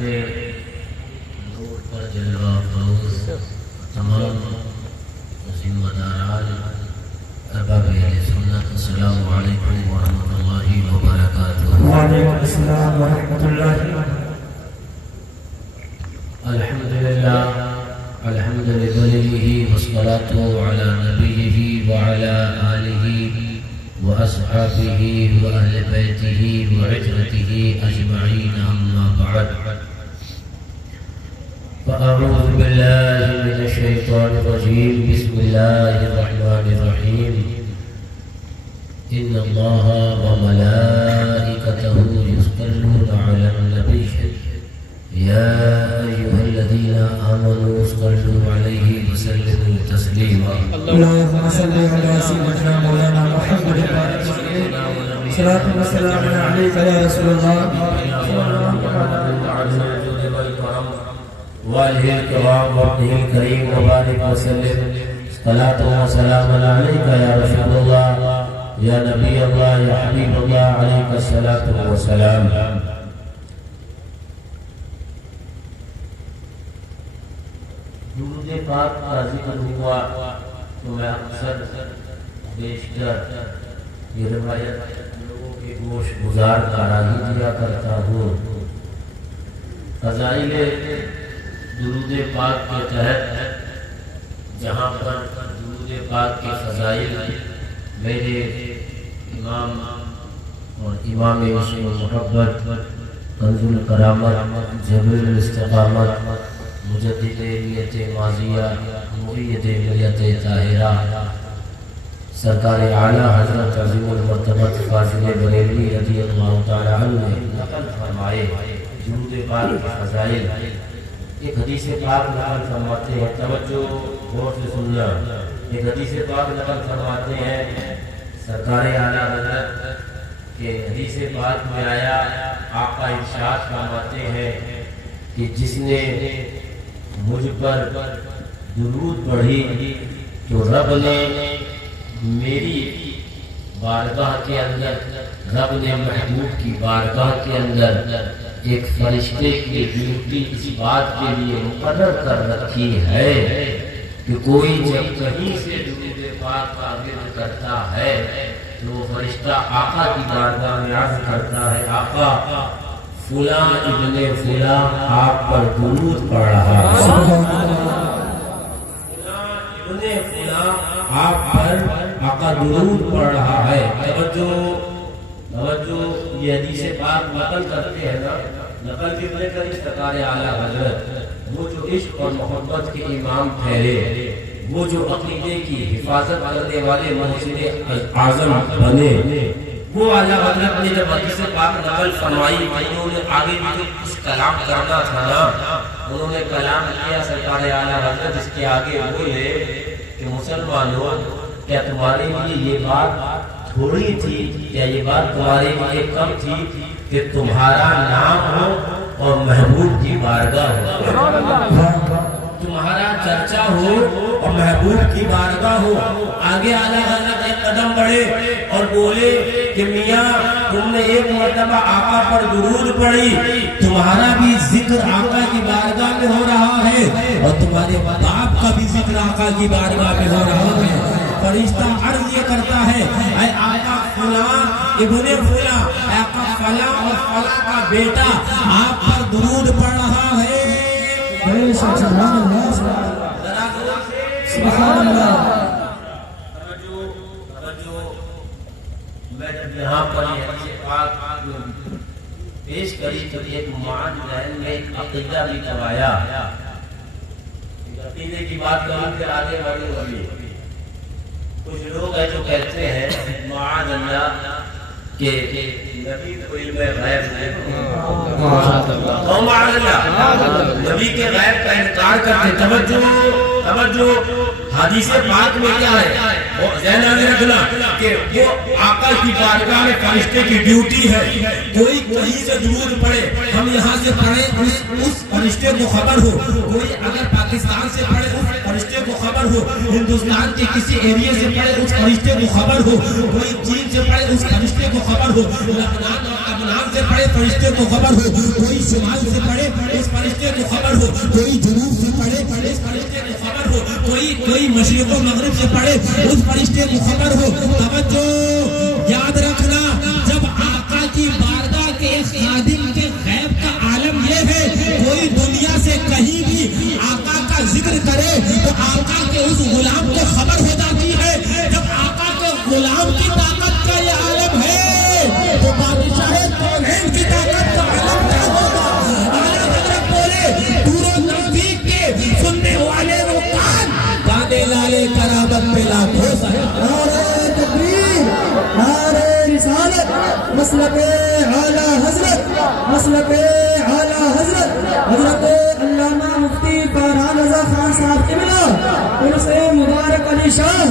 نور پر جلوہ فروز تمام ذمہ داران احباب اہل سنت، السلام علیکم ورحمۃ اللہ وبرکاتہ۔ وعلیکم السلام ورحمۃ اللہ۔ الحمدللہ الحمد للہ والصلاة علی نبیہ وعلی آلہ وأصحابه وأهل بيته وعترته أجمعين، أما بعد، فأعوذ بالله من الشيطان الرجيم، بسم الله الرحمن الرحيم، إن الله وملائكته يصلون على النبي يا أيها الذين آمنوا صلوا عليه وسلموا تسليما۔ اللهم صل على سيدنا مولانا محمد صلاة والسلام عليك يا رسول الله وآله الكرام وابنه الكريم وبارك وسلم، صلاة وسلام عليك يا رسول الله يا نبي الله يا حبيب الله، عليك الصلاة والسلام۔ درود پاک کا ذکر ہوا تو میں اکثر بیشتر یہ روایت لوگوں کے گوش گزار کرا ہی دیا کرتا ہوں۔ فضائل درود پاک کے تحت جہاں پر درود پاک کے فضائل میرے امام اور امام عشق و محبت، کنز الکرامت، جبل الاستقامت، مجدد نیت ماضیہ، مرید ملیت طاہرہ، سرکار اعلیٰ حضرت عظیم المرتبت فاضل بریلوی رضی اللہ تعالی عنہ نے نقل فرمائے درود پاک کے فضائل۔ ایک حدیث پاک نقل فرماتے ہیں، توجہ غور سے سننا، ایک حدیث پاک نقل فرماتے ہیں سرکار اعلیٰ حضرت کے حدیث پاک میں آیا، آقا ارشاد فرماتے ہیں کہ جس نے مجھ پر درود پڑھی تو رب نے میری بارگاہ کے اندر، رب نے محبوب کی بارگاہ کے اندر ایک فرشتے کی ڈیوٹی اس بات کے لیے مقرر کر رکھی ہے کہ کوئی جب کہیں سے درود پاک کا ورد کرتا ہے تو وہ فرشتہ آقا کی بارگاہ میں عرض کرتا ہے، آقا فلاں ابن فلاں آپ پر درود پڑھ رہا ہے، فلاں ابن فلاں آپ پر آقا درود پڑھ رہا ہے۔ توجہ، یہ حدیث پاک نقل کرتے ہیں نا، نقل کتنے کری سرکار اعلیٰ حضرت، وہ جو عشق اور محبت کے امام ٹھہرے، وہ جو عقیدے کی حفاظت کرنے والے محسن اعظم بنے، وہ اعلیٰ حضرت نے جب حدیث پاک نقل فرمائی، انہوں نے آگے بھی جو کچھ کلام کرنا تھا نا، انہوں نے کلام کیا سرکار اعلیٰ حضرت اس کے آگے بولے کہ مسلمانوں، کیا تمہارے لیے یہ بات تھوڑی تھی یا یہ بات تمہارے لیے کم تھی کہ تمہارا نام ہو اور محبوب کی بارگاہ ہو، تمہارا چرچا ہو اور محبوب کی بارگاہ ہو۔ آگے اعلیٰ حضرت ایک قدم بڑھے اور بولے کہ میاں تم نے ایک مرتبہ آقا پر درود پڑھی، تمہارا بھی ذکر آقا کی بارگاہ میں ہو رہا ہے اور تمہارے باپ کا بھی ذکر آقا کی بارگاہ میں ہو رہا ہے۔ فرشتہ عرض یہ کرتا ہے، اے آقا فلاں ابن فلاں، آقا فلاں اور فلاں کا بیٹا آپ پر درود پڑھ رہا ہے۔ سبحان اللہ، سبحان اللہ۔ میں جب یہاں پر یہ حدیث پاک پیش کری تو ایک معان ذہن میں ایک عقیدہ بھی کروایا، عقیدے کی بات کروں پھر آگے بڑھوں ابھی۔ کچھ لوگ ہیں جو کہتے ہیں معاذ اللہ کہ نبی کو علم غیب ہے، معاذ اللہ نبی کے غیب کا انکار کرتے۔ توجہ، حدیث پاک میں کیا ہے، ذہن میں رکھنا کہ وہ آقا کی بارگاہ میں فرشتے کی ڈیوٹی ہے، کوئی کہیں سے درود پڑھے، ہم یہاں سے پڑھیں اس فرشتے کو خبر ہو، کوئی اگر پاکستان سے پڑھے اس فرشتے کو خبر ہو، ہندوستان کے کسی ایریے سے پڑھے اس فرشتے کو خبر ہو، کوئی چین سے پڑھے اس فرشتے کو خبر ہو، لبنان اور ابنان سے پڑھے فرشتے کو خبر ہو, کوئی شمال سے پڑھے اس فرشتے کو خبر ہو, کوئی جنوب سے پڑھے اس فرشتے کو خبر ہو, کوئی مشرق و مغرب سے پڑھے اس فرشتے کو خبر ہو. توجہ یاد رکھنا, جب آقا کی بارگاہ کے ایک خادم کے غیب کا عالم یہ ہے, کوئی دنیا سے کہیں بھی آقا کا ذکر کرے تو آقا کے اس غلام کو خبر ہو جاتی ہے. جب آقا کے غلام کی طاقت کا یہ عالم ہے تو بادشاہ کونین کی طاقت کا عالم کیا ہوگا. اعلیٰ حضرت بولے دور و نزدیک کے سننے والے وہ کان, گانے لالے کرامت پہ لاکھوں سر. نعرہ تکبیر, نعرہ رسالت, مسلک اعلیٰ حضرت, مسلک اعلیٰ حضرت حضرت علامہ مفتی فرحان رضا خان صاحب قبلہ عرس مبارک علی شاہ,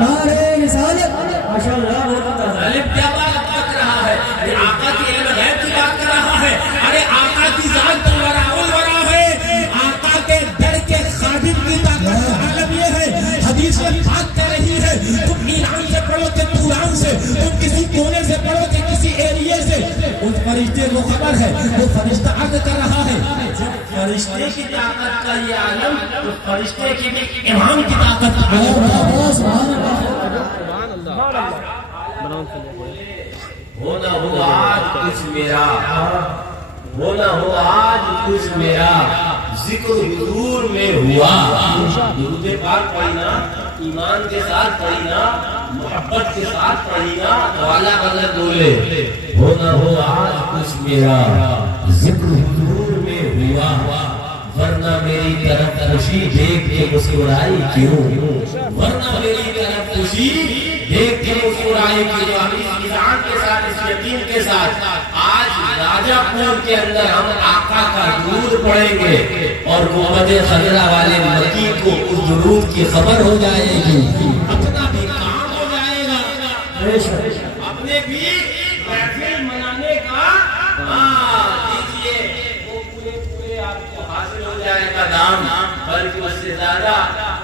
نعرہ رسالت. ماشاءاللہ غالب کیا بات کر رہا ہے, آقا کی علم غیب کی بات کر رہا ہے. ارے آقا کی ذات تو ورا ہے, آقا کے در کے خادم کی طاقت کا عالم یہ ہے. حدیث میں بات کر رہی ہے, تم ایران سے پڑھو کہ توران سے, تم کسی کونے سے پڑھو کہ کسی ایریے سے, اس فرشتے کو خبر ہے, وہ فرشتہ عرض کر رہا ہے. جب فرشتے کی طاقت کا یہ عالم تو فرشتے کی بھی امام کی طاقت کا عالم ہے. ہونا ہو آج کچھ میرا, ہونا ہو آج کچھ میرا, ذکر حضور میں ہوا. درود پاک پڑھنا ایمان کے ساتھ پڑھنا, محبت کے ساتھ پڑھنا, تو اعلیٰ حضرت بولے ہونا ہو آج کچھ میرا, ذکر حضور میں ہوا, ورنہ میری طرف خوشی دیکھ کے مسکرائی کیوں, ورنہ میری طرف خوشی دیکھ کے مسکرائی کیوں. ہم اس ایمان کے ساتھ, اس یقین کے ساتھ آج راجہ پور کے اندر ہم آقا کا درود پڑھیں گے اور محمد خضرہ والے مکی کو اس درود کی خبر ہو جائے گی, اپنا بھی کام ہو جائے گا, اپنے بھی محفل منانے کا دیجیے وہ پورے آپ کو حاصل ہو جائے گا دام, بلکہ اس سے زیادہ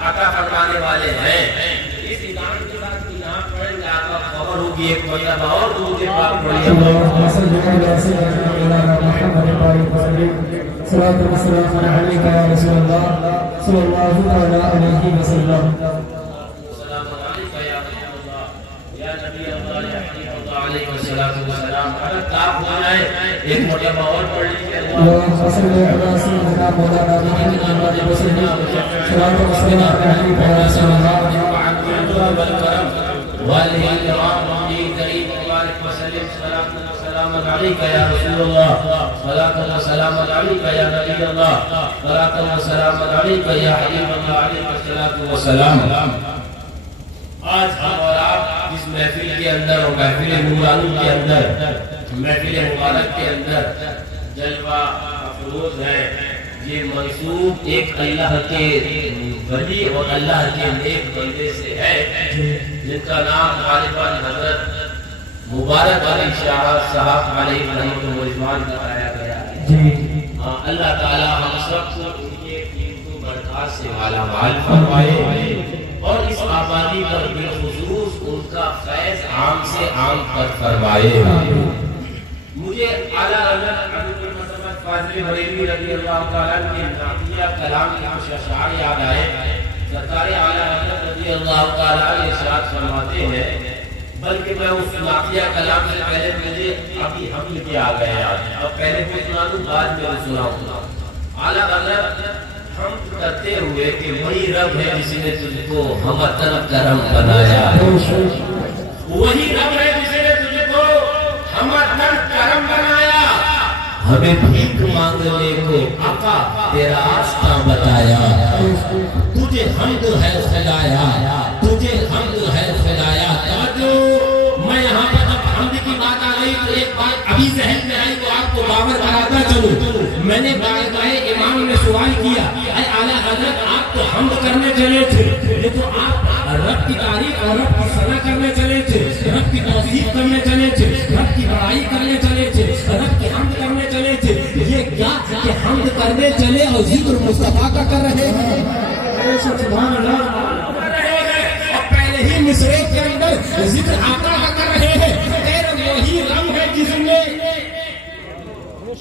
عطا فرمانے والے ہیں. اس ایمان کے ساتھ کی نام پڑھیں گے, آپ کو خبر ہوگی. ایک مرتبہ اور درود پاک پڑھیے. صلاۃ و سلام علیک یا رسول اللہ صلی اللہ علیہ وسلم. السلام علیکم یا رسول اللہ, یا نبی اللہ, یا حبیب اللہ, علیہ الصلوۃ والسلام. اگر آپ ہو جائے ایک مرتبہ اور پڑھ لیجیے. اللهم صل علی سیدنا مولانا محمد وسلم. صلاۃ و سلام علیک یا رسول اللہ والکرم والہ الکرام امین کریم مبارک وسلم. صلاۃ و سلام علیک یا رسول اللہ, صلاۃ و سلام علیک یا نبی اللہ, صلاۃ و سلام علیک یا حبیب اللہ, علیہ الصلوۃ والسلام. آج ہم اور آپ اس محفل کے اندر اور محفل نورانی کے اندر, محفل مبارک کے اندر جلوہ افروز ہے. یہ منسوب ایک اللہ کے ولی اور اللہ کے نیک بندے سے ہے, جن کا نام غالباً حضرت مبارک علی شاہ صاحب علیہ الرحمن بتایا گیا ہے. اللہ تعالی ہم سب کو ان کے قیمتی برکات سے مالا مال فرمائے اور اس آبادی پر بالخصوص ان کا فیض عام سے عام پر فرمائے. مجھے اعلیٰ حضرت فاضل بریلوی رضی اللہ تعالیٰ کے نعتیہ کلام کے کچھ اشعار یاد آئے. سرکار اعلیٰ حضرت رضی اللہ تعالیٰ ارشاد فرماتے ہیں, بلکہ میں اس نعتیہ کلام سے پہلے مجھے ابھی حمل کے آ گئے یاد, اور پہلے میں سنا دوں بعد میں سناؤں. اعلیٰ حضرت ہم کرتے ہوئے کہ وہی رب ہے جس نے تجھ کو ہمتن کرم بنایا, وہی رب ہے جس نے تجھ کو ہمتن کرم بنایا, ہمیں بھیک مانگنے کو آقا تیرا راستہ بتایا. تجھے حمد ہے خدایا, تجھے حمد ہے خدایا. میں یہاں پر جب حمد کی بات آ گئی تو ایک بات ابھی ذہن میں آئی تو آپ کو باور کراتا چلوں. میں نے بارگاہ امام میں سوال کیا, اے اعلیٰ حضرت آپ تو حمد کرنے چلے تھے, یہ تو آپ رب کی تعریف اور رب کی ثنا کرنے چلے تھے, رب کی توصیف کرنے چلے تھے, رب کی بڑائی کرنے چلے تھے, رب کی حمد کرنے چلے تھے. یہ کیا کہ حمد کرنے چلے اور ذکر مصطفیٰ کا کر رہے ہیں. سبحان اللہ, اور پہلے ہی مصرے کے اندر ذکر آقا کا کر رہے ہیں. وہی رب ہے جس نے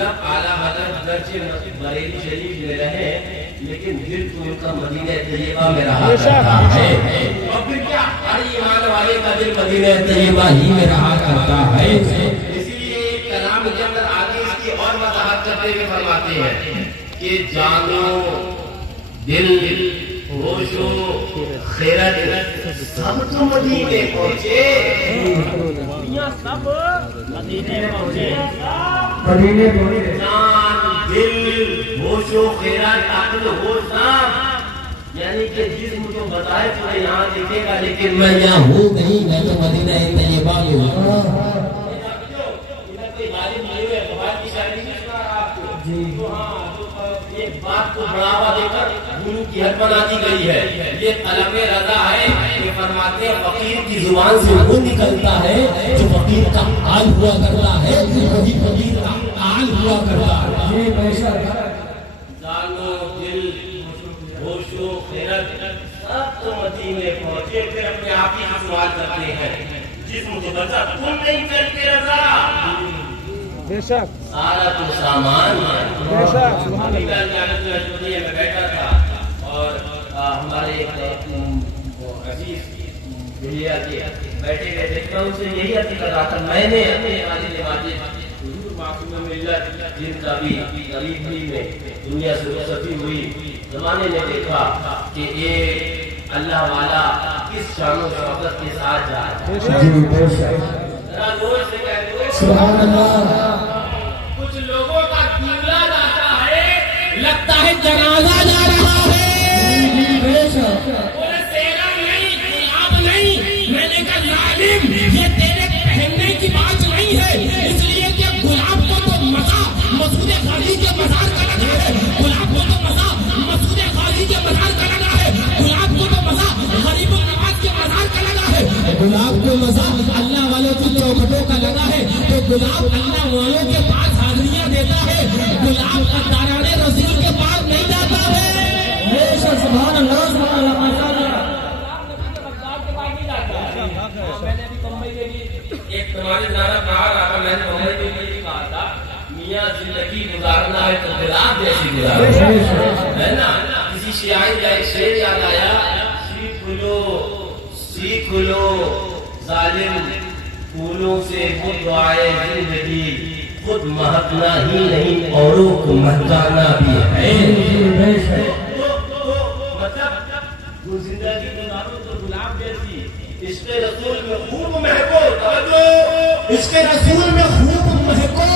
مطلب اعلیٰ حضرت گرچہ بریلی شریف میں رہے لیکن دل تو ان کا مدینہ طیبہ میں رہا کرتا ہے. اور پھر کیا ہر ایمان والے کا دل مدینہ طیبہ ہی میں رہا کرتا ہے. اسی لیے کلام کے اندر آگے اس کی اور وضاحت کرتے ہوئے فرماتے ہیں کہ جانو دل ہوش و خیرت سب تو مدینے پہنچے. سب مدینے پہنچے. جان دل ہوش و خیرت عقل ہوش یعنی کہ جسم کو بتائے تو میں یہاں دیکھے گا لیکن میں یہاں ہوں نہیں, میں تو مدینہ طیبہ میں ہوں. بات کو بڑھاوا دے کر گرو کی حد بنا دی گئی ہے. یہ قلم رضا ہے کہ فرماتے ہیں فقیر کی زبان سے وہ نکلتا ہے جو فقیر کا حال ہوا کرتا ہے, وہی فقیر کا حال ہوا کرتا ہے. جانو دل ہوش و خیرت سب تو مدینے پہنچے. پھر اپنے آپ ہی سوال کرتے ہیں جسم کو بتا تم نہیں کرتے رضا بے شک سارا تو سامان. بے شک میں بیٹھا تھا اور ہمارے عزیز دلیا کے بیٹھے ہوئے دیکھ رہا ہوں سے یہی عرض کر رہا تھا میں نے اپنے والد ماجد حضور معصوم ملت جن کا بھی قریب میں دنیا سے رخصتی ہوئی زمانے میں دیکھا کہ ایک اللہ والا کس شان و شوکت کے ساتھ جا رہا ہے. سبحان اللہ. کچھ لوگوں کا قبلہ جاتا ہے لگتا ہے جنازہ جا رہا ہے. تیرا نہیں گلاب نہیں. میں نے کہا ظالم یہ تیرے پہننے کی بات نہیں ہے, اس لیے کہ گلاب کو تو مزہ مسعود غازی کے مزار کا لگا ہے. گلاب کو تو مزہ مسعود غازی کے مزار کا لگا ہے. گلاب کو تو مزہ غریب النواز کے مزار کا لگا ہے. گلاب کو مزہ اللہ والوں کی چوکھٹوں کا لگا ہے. تو گلاب اللہ والوں کے پاس حاضریاں دیتا ہے. گلاب داران رسول کے پاس نہیں جاتا ہے. سبحان اللہ سبحان اللہ. میں نے ابھی بمبئی کے لیے ایک تمہاری نعرہ کہا رہا تھا. میں نے بمبئی کے لیے بھی کہا تھا میاں زندگی گزارنا ہے تو گلاب جیسی گزارنا ہے نا. کسی شاعر کا ایک شعر یاد آیا سیکھ لو ظالم پھولوں سے خود دعائے زندگی خود مہکنا ہی نہیں اوروں کو مہکانا بھی ہے. مطلب زندگی گزارو تو گلاب جیسی عشق رسول میں خوب مہکو. عشق رسول میں خوب مہکو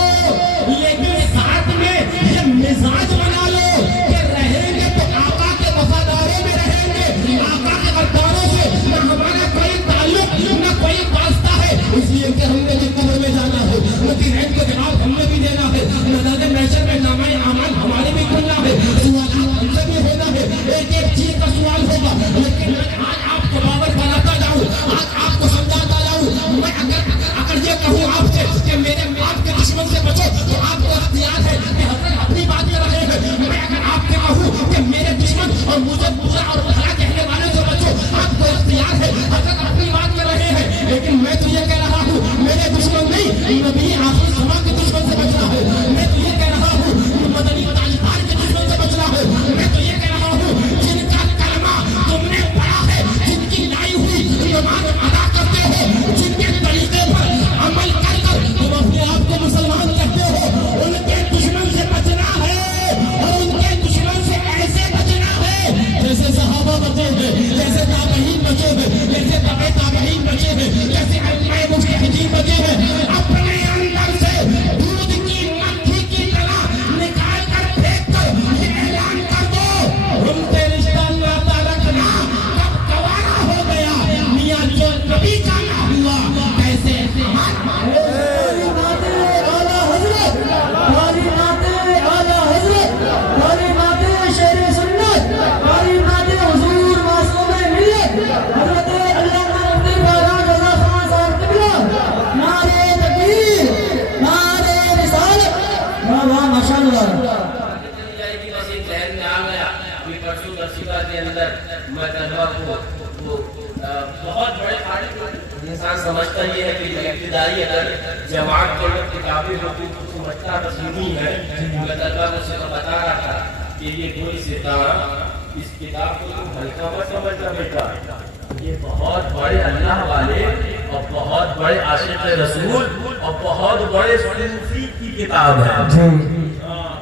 لیکن ساتھ میں یہ مزاج بنا لو کہ رہیں گے تو آقا کے وفاداروں میں رہیں گے. آقا کے غداروں سے نہ ہمارا کوئی تعلق نہ کوئی واسطہ ہے. اس لیے کہ ہم نے جتنا میں جانا ہے نتی رہن کو جواب ہم نے بھی دینا ہے. نظر محشر میں نامہ اعمال ہمارے بھی کھلنا ہے. سوالات ہم سے بھی ہونا ہے. ایک ایک چیز کا سوال ہوگا لیکن میں آج آپ کو باور بناتا جاؤں, آج آپ کو سمجھاتا جاؤں. میں اگر یہ کہوں آپ سے کہ میرے باپ کے دشمن سے بچو تو آپ کو اختیار ہے کہ حضرت اپنی بات کر رہے ہیں. میں اگر آپ سے کہوں کہ میرے دشمن اور مجھے برا اور بھلا کہنے والے سے بچو آپ کو اختیار ہے حضرت اپنی بات کر رہے ہیں. لیکن میں تو یہ کہہ رہا ہوں میرے دشمن نہیں نبی آخر زمان کے دشمن سے بچنا ہے. میں تو یہ کہہ رہا ہوں مدنی تاجدار کے دشمن سے بچنا ہے. میں تو یہ کہہ رہا ہوں جن کا کلمہ تم نے پڑھا ہے جن کی لائی ہوئی نماز ادا کرتے ہو جن کے طریقے پر عمل کر کر تم اپنے آپ کو مسلمان کہتے ہو ان کے دشمن سے بچنا ہے. اور ان کے دشمن سے ایسے بچنا ہے جیسے صحابہ بچے ہیں, جیسے تابعین بچے ہیں, جیسے تبع تابعین بچے ہیں, جیسے ائمہ مجتہدین بچے ہیں. اپنے اندر سے دودھ کی مکھی کی طرح نکال کر پھینک کر یہ اعلان کر دو ہم سے رشتہ ناتا رکھنا کب گوارا ہو گیا. میاں جو نبی کا نہ ہوا کیسے بہت بڑے انسان سمجھتا یہ ہے کہ ابتدائی اگر جماعت کے وقت کتابیں ہوتی تو مٹکا رسمی ہے، میں طلبہ کو بتا رہا تھا کہ یہ کوئی ستارہ، اس کتاب کو ہلکا مت سمجھنا بیٹا، یہ بہت بڑے اللہ والے اور بہت بڑے عاشق رسول اور بہت بڑے صوفی کی کتاب ہے۔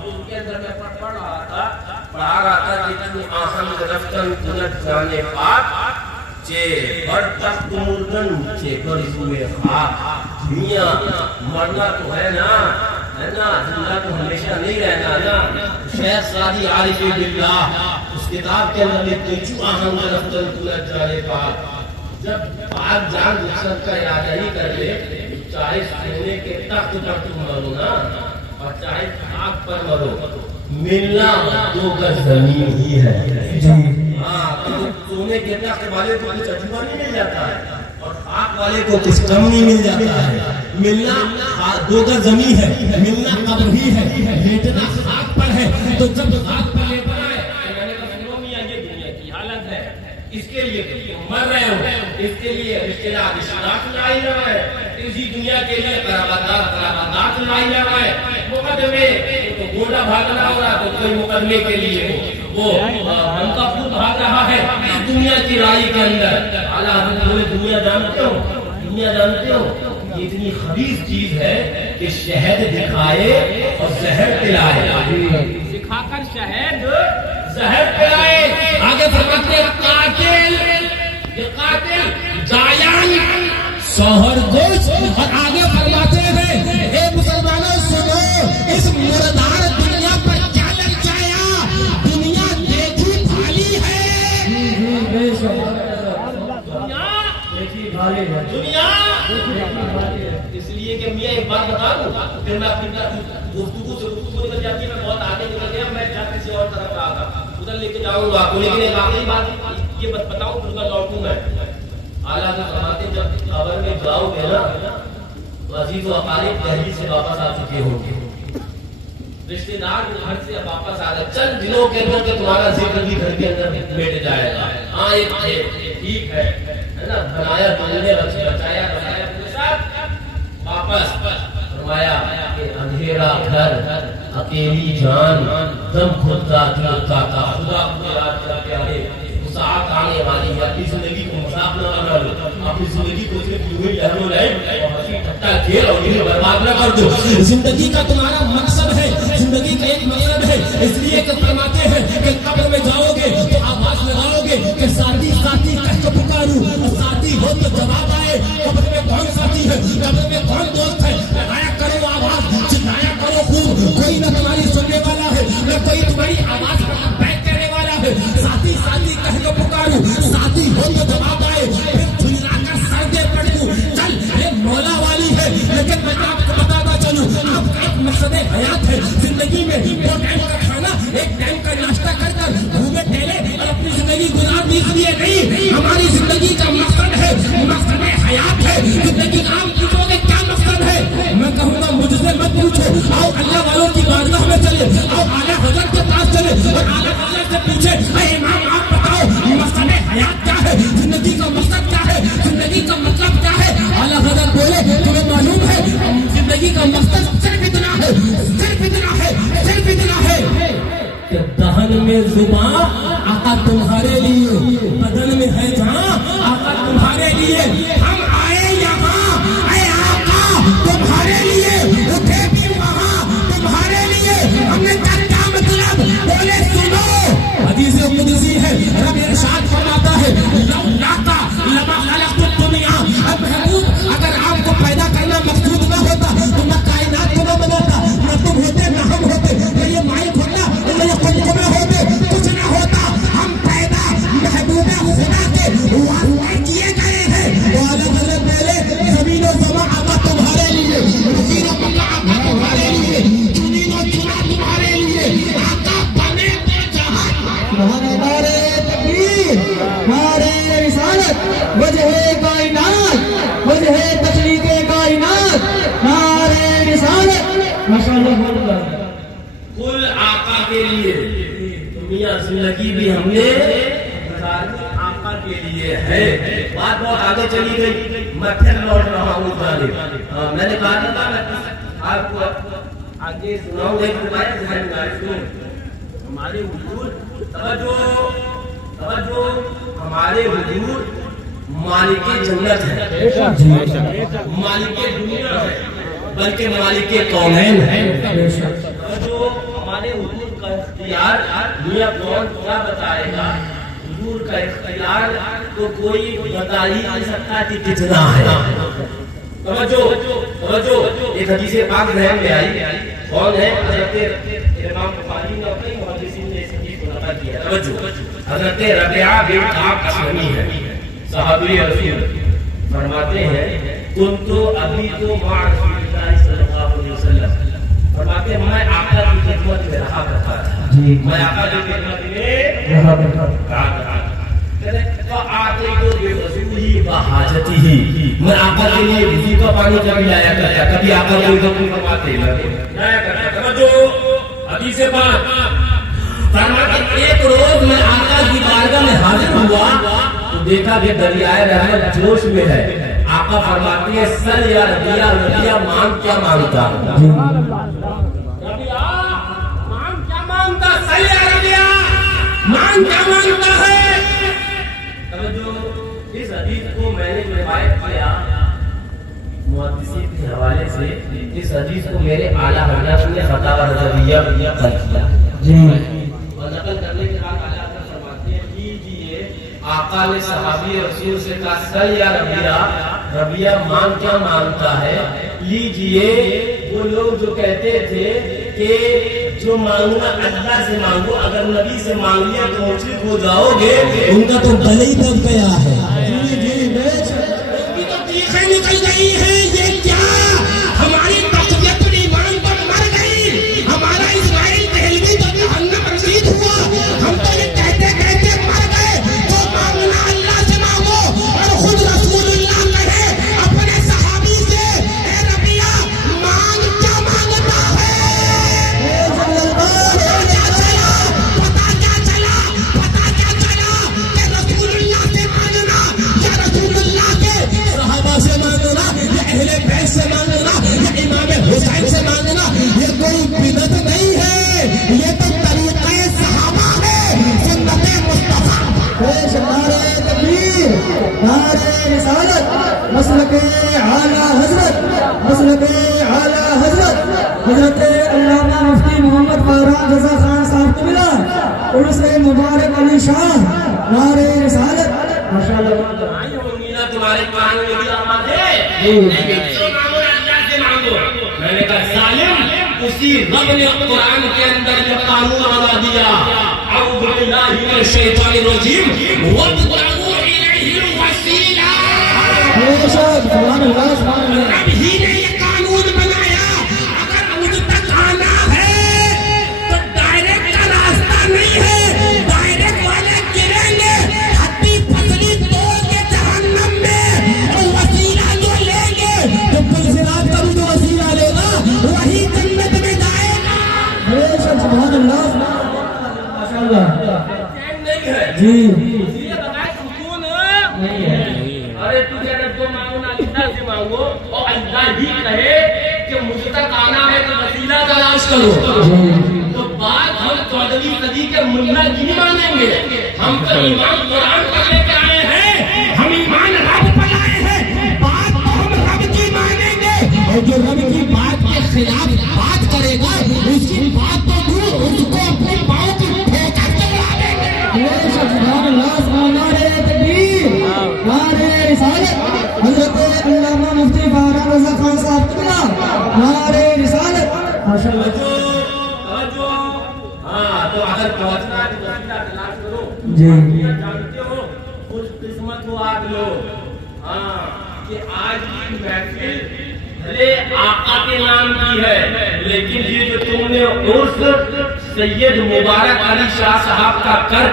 ان کے اندر میں پڑھا رہا تھا کہ تو آہنگ رفتن کنت جانے پاک چے بڑھ تخت مردن چے کرز ہوئے خاک۔ میاں مرنا تو ہے نا، زندہ تو ہمیشہ نہیں رہنا نا۔ شیخ سعدی عارف باللہ اس کتاب کے اندر لکھتے چو آہنگ رفتن کنت جانے پاک، جب پاک جان مقصد کا ارادہ ہی کر لے، چاہے سونے کے تخت پر تم مرو نا اور چاہے خاک پر مرو، ملنا دو گز زمین ہی ہے۔ سونے کے تخت والے کو کچھ عجوبہ نہیں مل جاتا ہے اور خاک والے کو کچھ کم نہیں مل جاتا ہے۔ ملنا دو گز زمین ہے، ملنا قبر ہی ہے، لیٹنا خاک پر ہے۔ تو جب خاک پر لیٹا ہے، میں نے کہا سنو میاں یہ دنیا کی حالت ہے، اس کے لیے مر رہے ہو، اس کے لیے رشتہ دار لائی جا رہا ہے، اسی دنیا کے لیے قرابات لائی جا رہا ہے۔ مقدمے تو گھوڑا بھاگ رہا ہو رہا تو کوئی مقدمے کے لیے وہ ہم کا خود بھاگ رہا ہے اس دنیا کی رائی کے اندر۔ اعلیٰ حضرت دنیا جانتے ہو، دنیا جانتے ہو یہ اتنی خبیث چیز ہے کہ شہد دکھائے اور زہر پلائے، سکھا کر شہد زہر پلائے۔ آگے فرماتے قاتل، یہ قاتل جایان شوہر دوست، اور آگے فرماتے ہیں اے مسلمانوں سنو، اس مردار دنیا پر کیا للچایا، دنیا دیکھی بھالی ہے، دنیا اس لیے کہ میاں ایک بات بتا دوں، پھر میں اپنی گفتگو نکل جاتی ہے، میں بہت آگے نکل گیا، میں جا کسی اور طرف آ گا ادھر لے کے جاؤں گا، لیکن ایک آخری بات یہ بتاؤں پھر ادھر لوٹوں میں۔ اعلیٰ فرماتے جب قبر میں جاؤ گے نا تو عزیز و اقارب دہلی سے واپس آ چکے ہوں گے، رشتے دار گھر سے واپس آ گئے، چند دنوں کے اندر کہ تمہارا ذکر بھی گھر کے اندر بیٹھ جائے گا۔ ہاں ایک ٹھیک ہے نا، بنایا بننے بچایا پورے ساتھ واپس۔ فرمایا کہ اندھیرا گھر اکیلی جان دم کھلتا دلتا کا، خدا کو یاد کر کے آئے ساتھ آنے والی ہے۔ اپنی زندگی کو مذاق نہ بنا لو، اپنی زندگی کو صرف یوں ہی لہو لائے اور ہنسی ٹھٹا کھیل اور انہیں برباد نہ کر دو۔ زندگی کا تمہارا مقصد ہے، زندگی کا ایک مقصد ہے، اس لیے کہ فرماتے ہیں کہ قبر میں جاؤ گے تو آواز لگاؤ گے کہ ساتھی ساتھی کہہ کے پکاروں، ساتھی ہو تو جواب آئے۔ قبر میں کون ساتھی ہے، قبر میں کون دوست ہے، لگایا کرو آواز، چلایا کرو خوب، کوئی نہ تمہاری سننے والا ہے، نہ کوئی تمہاری آواز پر بیک کرنے والا ہے۔ ساتھی ساتھی کہہ کے پکاروں، ساتھی ہو تو جواب آئے، پھر جھلا کر سر دے پڑ دوں، چل یہ مولا والی ہے۔ لیکن میں آپ کو بتاتا چلوں، آپ کا ایک مقصد حیات ہے زندگی میں، دو ٹائم کا کھانا ایک ٹائم کا ناشتہ کر کر گھومے ٹہلے اور اپنی زندگی گزار دی، اس لیے نہیں۔ ہماری زندگی کا مقصد ہے، مقصد حیات ہے۔ زندگی آپ پوچھو گے کیا مقصد ہے، میں کہوں گا مجھ سے مت پوچھو، آؤ اللہ والوں کی بارگاہ میں چلے، آؤ اعلیٰ حضرت کے پاس چلے اور اعلیٰ حضرت سے پوچھے اے امام آپ بتاؤ مقصد حیات کیا ہے، زندگی کا مقصد کیا ہے، زندگی کا مطلب کیا ہے۔ اعلیٰ حضرت بولے تمہیں معلوم ہے زندگی کا مقصد صرف اتنا ہے، صرف اتنا ہے، صرف اتنا ہے کہ دہن میں زباں آقا تمہارے لیے، بدن میں ہے جہاں آقا تمہارے لیے۔ ہم آئے یہاں اے آقا تمہارے لیے، اٹھے بھی وہاں تمہارے لیے۔ ہم نے کیا مطلب بولے سنو، حدیث قدسی ہے، رب ارشاد فرماتا ہے لولاکا لما خلقت الدنیا، اب محبوب اگر آپ کو پیدا کرنا مقصود نہ ہوتا تو نہ کائنات کو نہ بناتا، نہ تم ہوتے نہ ہم ہوتے، نہ یہ مائک ہوتا نہ یہ قلقلہ ہوتے، کچھ نہ ہوتا۔ ہم پیدا محبوب خدا کے واسطے کیے گئے ہیں۔ اعلیٰ حضرت بولے زمین و زماں آقا تمہارے لیے، زمین و مکہ آقا تمہارے لیے، زمین و چنا تمہارے لیے، آقا بنے تو جہاں۔ نعرہ تکبیر، نعرہ رسالت، وجہ کائنات، وجہ تخلیق کائنات، نعرہ رسالت، ماشاءاللہ۔ کل آقا کے لیے، دنیا زندگی بھی ہم نے آقا کے لیے ہے۔ بات بہت آگے چلی گئی، میں پھر لوٹ رہا ہوں جانب۔ میں نے کہا تھا آپ کو آگے سناؤں ایک روایت ذہن میں آئی سنو. ہمارے حضور توجہ ہمارے حضور مالک جنت ہے، مالک دنیا ہے، بلکہ مالک کونین ہے. جو ہمارے حضور کا اختیار دنیا کون کیا بتائے گا؟ حضور کا اختیار تو کوئی بتا ہی نہیں سکتا کہ کتنا ہے. توجہ ایک حدیث پاک ذہن میں آئی. کون ہے؟ حضرت امام بخاری نے اپنے محدثین نے اس حدیث کو نقل کیا. توجہ حضرت ربیعہ بن کعب اسلمی ہے، صحابی رسول. فرماتے ہیں کنت ابھی تو مع رسول اللہ صلی اللہ علیہ وسلم. فرماتے ہیں میں آقا کی خدمت میں رہا کرتا تھا. میں آقا کی خدمت میں رہا کرتا تھا. میں آقا کے لیے وضو کا پانی کبھی لایا کرتا، کبھی آقا کو فرماتے لایا کرتا. جو حدیث پاک فرماتے ایک روز میں آقا کی بارگاہ میں حاضر ہوا تو دیکھا کہ دریائے رحمت جوش میں ہے. آقا فرماتے ہیں سل یا ربیہ، ربیہ مانگ کیا مانگتا؟ ربیہ مانگ کیا مانگتا؟ سل یا ربیہ مانگ کیا مانگتا ہے؟ اس حدیث کو میں نے روایت کیا محدثین کے حوالے سے. اس حدیث کو میرے اعلیٰ حضرت نے فتاوی رضویہ میں نقل کیا اور نقل کرنے کے بعد اعلیٰ حضرت فرماتے ہیں کیجیے آقا نے صحابی رسول سے کہا سل یا ربیہ، ربیہ مانگ کیا مانگتا ہے؟ لیجیے. وہ لوگ جو کہتے تھے کہ جو مانگنا اللہ سے مانگو، اگر نبی سے مانگ لیا تو مشرک ہو جاؤ گے، ان کا تو گلے ہی دب گیا ہے. تو چیخیں نکل گئی ہیں. یہ کیا ہماری تقویت ایمان پر مر گئی؟ ہمارا اسماعیل دہلوی تو جہنم رسید ہوا. ہم تو یہ کہتے کہتے مر گئے. تو مانگنا اللہ سے مانگو. اور خود رسول اللہ کہے اپنے صحابی سے اے ربیہ مانگ کیا مانگتا ہے؟ پتا کیا چلا کہ رسول اللہ سے مانگنا یا رسول اللہ کے صحابہ سے مانگنا یا اہل بیت سے مانگنا یا امام حسین سے مانگنا یہ کوئی بدعت نہیں ہے. یہ تو طریقہ صحابہ ہے، سنت مصطفیٰ. نعرہ تکبیر، نعرہ رسالت، مسلک اعلیٰ حضرت، مسلک اعلیٰ حضرت حضرت علامہ مفتی محمد فارغ رضا خان صاحب کو ملا عرس مبارک علی شاہ. نعرہ رسالت. ماشاءاللہ تمہارے کان میں بھی آواز ہے نہیں جو مانگو اللہ سے مانگو. میں نے کہا ظالم، اسی رب نے قرآن کے اندر جو قانون بنا دیا اعوذ باللہ من الشیطان الرجیم وابتغوا الیہ الوسیلہ. سبحان اللہ سبحان اللہ. رب ہی نے یہ قانون بنایا. اگر مجھ تک آنا ہے تو ڈائریکٹ کا راستہ نہیں ہے. ڈائریکٹ والے گریں گے، ہڈی پسلی توڑ کے جہنم میں. اور وسیلہ جو لیں گے تو پلسرات کا بھی جو وسیلہ لے گا وہی جنت میں جائے گا. سبحان اللہ ماشاءاللہ. نہیں ہے جی یہ بتائے سکون نہیں ہے. ارے تجھے اگر جو مانگنا اللہ سے مانگو اور اللہ ہی کہے کہ مجھ تک آنا ہے تو وسیلہ تلاش کرو تو بات ہم 14ویں صدی کے ملا کی نہیں مانیں گے. ہم تو ایمان قرآن پر لے کے آئے ہیں. ہم ایمان رب پر لائے ہیں. بات تو ہم رب کی مانیں گے. اور جو رب کی بات کے خلاف بات کرے گا اس کی بات تو دور، اس کو اپنے پاؤں کی ٹھوکر سے اڑا دیں گے. سبحان اللہ سبحان. نعرہ تکبیر، نعرہ رسالت حضرت علامہ مفتی فارغ رضا خان صاحب کو ملا نعرہ رسالت. ماشاءاللہ. ہاں تو اگر پہنچنا ہے تو وسیلہ تلاش کرو. جی جانتے ہو خوش قسمت ہو آپ لوگ ہاں کہ آج کی محفل بھلے آقا کے نام کی ہے لیکن یہ جو تم نے عرس سید مبارک علی شاہ صاحب کا کر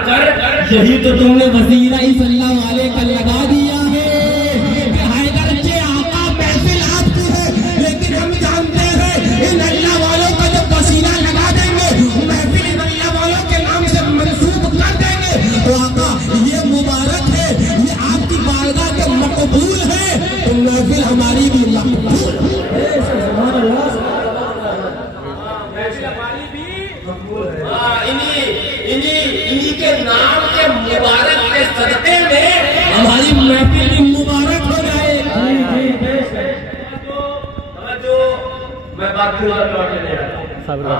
یہی تو تم نے وزیر صلی اللہ علیہ کا لگا دیا ہے کہ حیدر کے آقا محفل آپ کی ہے. لیکن ہم جانتے ہیں ان اللہ والوں کا جب وسیلہ لگا دیں گے محفل ان اللہ والوں کے نام سے منسوب کر دیں گے تو آقا یہ مبارک ہے، یہ آپ کی بارگاہ کے مقبول ہے تو محفل ہماری بھی مقبول ہے. سبحان اللہ. بعد پھر لوٹنے لگا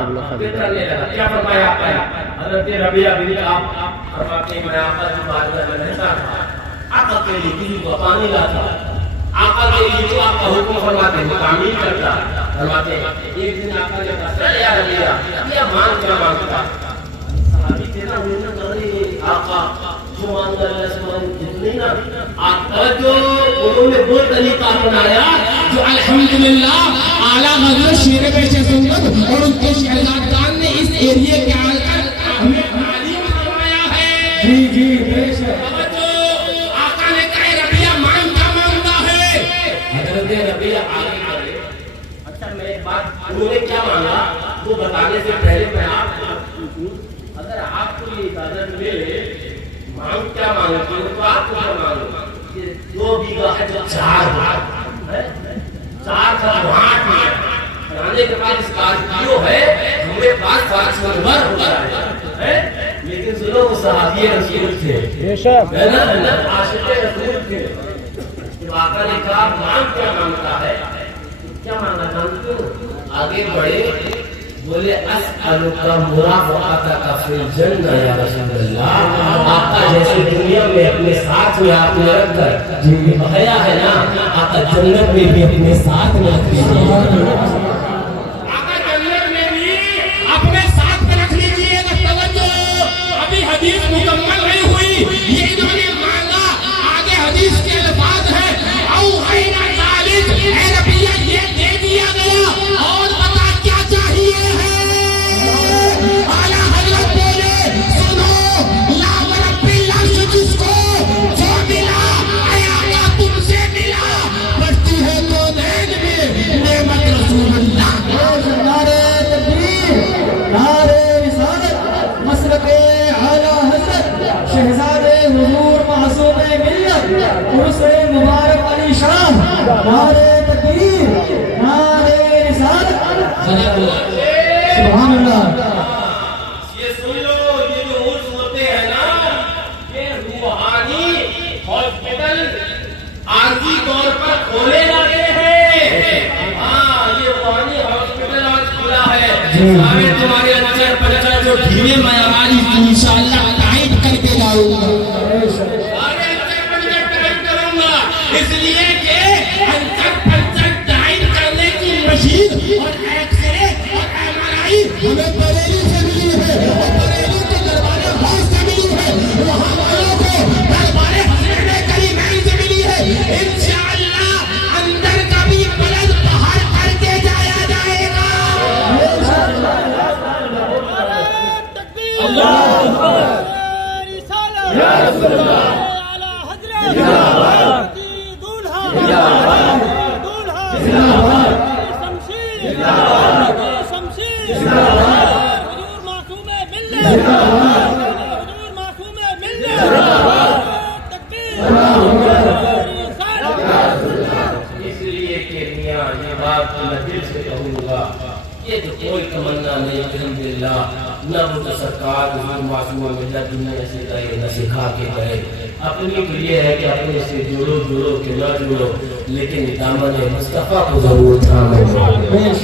کیا فرمایا آپ نے؟ حضرت ربیعہ بن کعب فرماتے ہیں میں آقا کی بارگاہ میں رہتا تھا، آقا کے لیے کسی کو پانی لاتا، آقا کے لیے جو آقا حکم فرماتے ہیں تعمیل کرتا، فرماتے ہیں ایک دن آقا نے کہا یا ربیعہ یہ مانگ کیا مانگتا؟ صحابی تھے نا، انہوں نے کہا آقا جو مانگا اللہ سے مانگ جتنی نا آقا جو انہوں نے وہ طریقہ اپنایا جو الحمدللہ اعلیٰ حضرت شیر پیش سنت اور ان کے شہزادگان نے اس ایریے کے آل کر ہمیں تعلیم فرمایا ہے۔ جی جی بے شک آقا نے کہا ربیعہ مانگ کیا مانگتا ہے؟ حضرت ربیعہ آگے بڑھے۔ اچھا میں ایک بات، انہوں نے کیا مانگا وہ بتانے سے پہلے میں آپ کو پوچھوں، اگر آپ کو یہ اجازت ملے مانگ کیا مانگتی ہوں تو آپ کو کیا مانگو؟ یہ 2 بیگھہ ہے جو 4 بھاگ ہے، 4 کا 8 میں بنانے کے بعد اس کارکیو ہے ہمارے پاس 5 منور ہو رہا ہے، لیکن سنو وہ صحابی رسول تھے ہے نا، عاشق رسول تھے۔ جب آقا نے کہا مانگ کیا مانگتا ہے، کیا مانگا جانتے ہو؟ آگے بڑھے بولے اسألک مرافقتک فی الجنہ یا رسول اللہ، آقا جیسے دنیا میں اپنے ساتھ میں آپ نے رکھ کر جن بھی بقیا ہے نا، آقا جنت میں بھی اپنے ساتھ میں رکھ لیجیے، آقا جنت میں بھی اپنے ساتھ میں رکھ لیجیے گا۔ توجہ، ابھی حدیث مکمل نہیں ہوئی، یہ انہوں نے مانگا، آگے حدیث کے الفاظ ہیں او غیر ذالک، اے ربیعہ یہ دے دیا گیا اور بتا کیا چاہیے ہے؟ اعلیٰ حضرت بولے سنو لا ورب العرش جس کو جو ملا اے آقا تم سے ملا، بڑھتی ہے تو دین میں نعمت رسول اللہ۔ نعرہ تکبیر، نعرہ رسالت، مسلک اعلیٰ حضرت شہزادے حضور معصوم ملت عرس مبارک علی شاہ، نعرہ تکبیر، نعرہ رسالت، سبحان اللہ۔ یہ سن لو، یہ جو عرس ہوتے ہیں نا یہ روحانی ہاسپٹل عارضی طور پر کھولے لگے ہیں، ہاں یہ روحانی ہاسپٹل آج کھلا ہے، سارے تمہارے اچر پچر جو ڈھیلے معیاری انشاءاللہ ٹائٹ کر کے جاؤں گا، سارے اچر پچر ٹائٹ کروں گا، اس لیے کہ انچر پنچر ٹائٹ کرنے کی مشین اور ایکس رے اور ایم آر آئی ہمیں بریلی سے ملی ہے، اور بریلی کے دربار خاص سے ملی ہے، وہاں والوں کو دربار حضرت کریمین سے ملی ہے۔ انشاءاللہ اندر کا بھی بلد باہر کر کے جایا جائے گا۔ اس لیے کہ میاں یہ بات میں دل سے کہوں گا، یہ تو کوئی تمنا نہیں الحمدللہ، نہ وہ تو سرکار حضور معصوم ملت نے سکھائے نہ سکھا کے گئے، اپنی تو یہ ہے کہ اپنے سے جوڑو کہ نہ جوڑو، لیکن دامن مصطفیٰ کو ضرور تھامو۔ آقا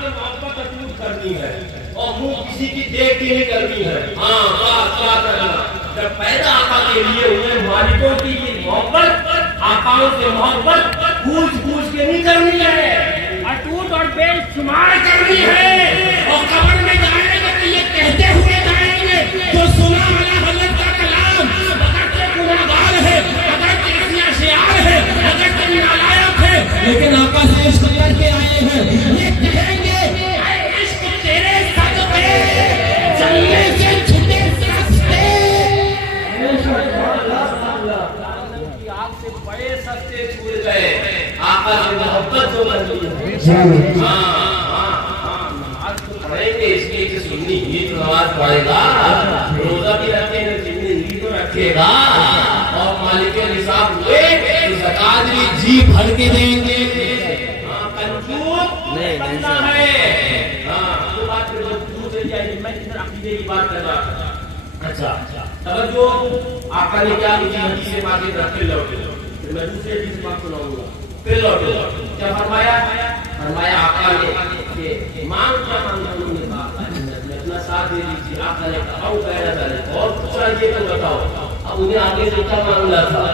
سے محبت اپنی کرنی ہے اور منہ کسی کی دیکھ کے نہیں کرنی ہے، ہاں بات کیا کرنا، جب پیدا آقا کے لیے ہوئے مالکوں کی یہ محبت، آقاؤں سے محبت پوچھ کے نہیں کرنی ہے، اٹوٹ اور بے شمار کرنی ہے، اور قبر میں جائیں گے تو یہ کہتے ہوئے جائیں گے جو سنا والا حضرت کا کلام اگر تو گناہگار ہے، اگر تو اپنا شعار ہے، اگر تو نالائق ہے، لیکن آقا سے عشق کر کے آئے ہیں، یہ کہیں گے اے عشق تیرے صدقے چلنے سے چھٹے راستے۔ آگ سے بڑے سستے چھوڑ گئے، آقا سے محبت جو بن گئی ہے، آج تو پڑھیں گے اس لیے کہ سنی ہی تو نماز پڑھے گا، روزہ بھی رکھے گا، سنی ہی تو رکھے گا، اور مالک نصاب ہوئے تو زکات بھی جی بھر کے دیں گے، کنجوس بننا ہے، وہ بات پھر دوسرے جائے، میں ادھر عقیدے کی بات کر رہا تھا۔ اچھا توجہ، آقا نے کیا مجھے حدیث سے مانگے تھا، پھر لوٹے، میں دوسرے حدیث سے مانگ سناؤں گا، پھر لوٹے، کیا فرمایا؟ فرمایا آقا نے کہ مانگ کیا مانگا، انہوں نے کہا اپنا ساتھ دے دیجیے. آقا نے کہا او کہنا چاہے اور پوچھا یہ تو بتاؤ. اب انہیں آگے سے کیا مانگنا تھا؟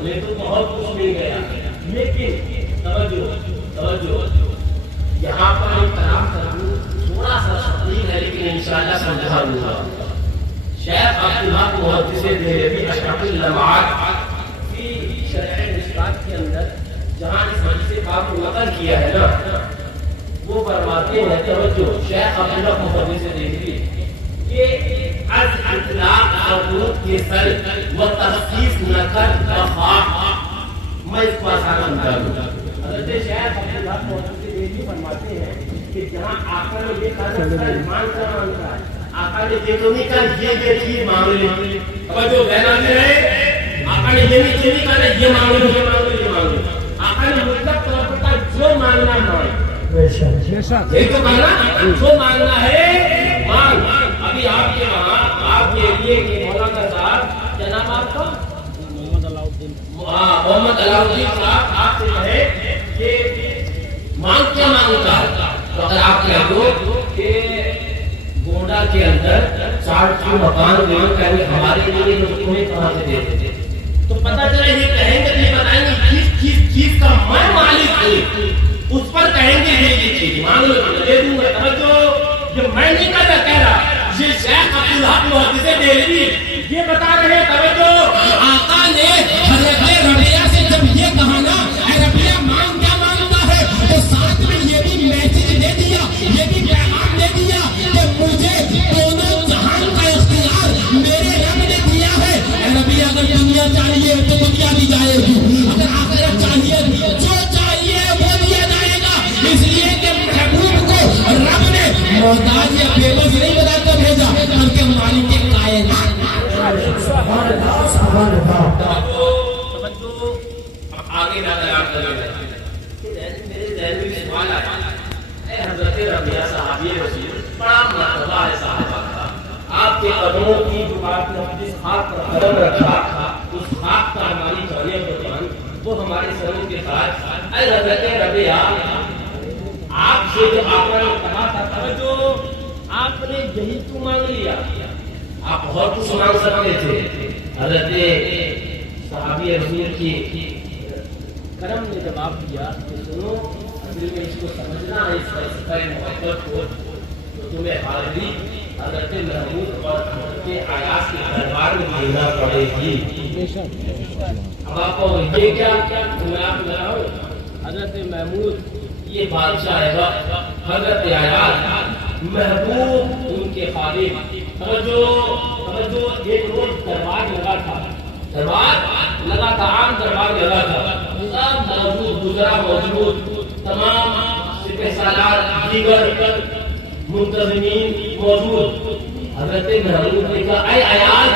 انہیں تو بہت کچھ مل گیا، لیکن توجہ یہاں پر ایک کلام کروں، تھوڑا سا تقریر ہے لیکن انشاءاللہ سمجھا دوں گا. شیخ عبدالحق محدث دہلوی اشرف اللمعات فی شرح مشکات کے اندر جہاں اس حدیث پاک کو نقل کیا ہے نا، وہ فرماتے ہیں توجہ شیخ عبدالحق محدث دہلوی کہ از اطلاق حقوق کے سر و تخصیص نہ کر بخواہ. میں اس کو آسان سمجھا دوں. حضرت شیخ عبدالحق محدث دہلوی فرماتے ہیں کہ جہاں آقا نے یہ کہا ایمان کا مانگتا ہے، آقا نے یہ تو نہیں کہا یہ چیز مانگ لیں. اب جو بہنا ہے آقا نے یہ نہیں کہا یہ مانگ لو یہ مانگ لو یہ مانگ لو. آقا نے مطلق طور پر کہا جو مانگنا مانگ. یہی تو کہنا جو مانگنا ہے مانگ. ابھی آپ کے وہاں آپ کے لیے کہ مولانا صاحب کیا نام آپ کا؟ محمد علاؤدین صاحب آپ سے کہے کہ مانگ کیا مانگتا ہے، تو اگر آپ کہہ دو کہ گونڈا کے اندر 4 مکان دے دو، کہیں ہمارے لیے تمہیں کہاں سے دے دیتے، تو پتہ چلا یہ کہیں گے یہ بتائیں گے کس چیز کا میں مالک ہوں، اس پر کہیں گے یہ چیز مانگ لو دے دوں گا. توجہ جو میں نہیں کہہ رہا، یہ شیخ عبدالحق محدث دہلوی یہ بتا رہے. توجہ آقا نے حضرت ربیعہ سے جب یہ کہا نا اے ربیعہ مانگ کیا مانگتا ہے، تو ساتھ میں یہ بھی میسج دے دیا، یہ بھی پیغام دے دیا کہ مجھے دونوں جہان کا اختیار میرے رب نے دیا ہے. اے ربیعہ اگر دنیا چاہیے تو دنیا دی جائے گی، اگر آخرت چاہیے جو چاہیے وہ دیا جائے گا. اس لیے کہ محبوب کو رب نے محتاج یا بے بس نہیں بنا کر بھیجا بلکہ مالک کائنات. آگے نہ کلام کریں میرے ذہن میں سوال آیا، اے حضرت ربیعہ صحابی رسول بڑا مرتبہ ہے صحابہ کا، آپ کے قدموں کی جو آپ نے جس خاک پر قدم رکھا اس خاک کا ہماری جانیں قربان، وہ ہمارے سروں کے ساتھ. اے حضرت ربیعہ آپ سے جو آپ نے کہا تھا توجہ آپ نے یہی تو مانگ لیا، آپ بہت کچھ مانگ سکتے تھے. حضرت صحابی رسول کی کرم نے جواب دیا کہ سنو اصل میں اس کو سمجھنا ہے، اس فلسفہ محبت کو تو تمہیں حاضری حضرت محمود اور حضرت ایاز کے دربار میں دینا پڑے گی. اب آپ کو یہ کیا میں آپ بتا ہوں حضرت محمود یہ بادشاہ ہے، حضرت ایاز محبوب ان کے خالق. توجہ ایک روز دربار لگا تھا عام دربار لگا تھا، سب موجود گزرا موجود، تمام سپہ سالار دیگر منتظمین موجود. حضرت محمود نے کہا اے ایاز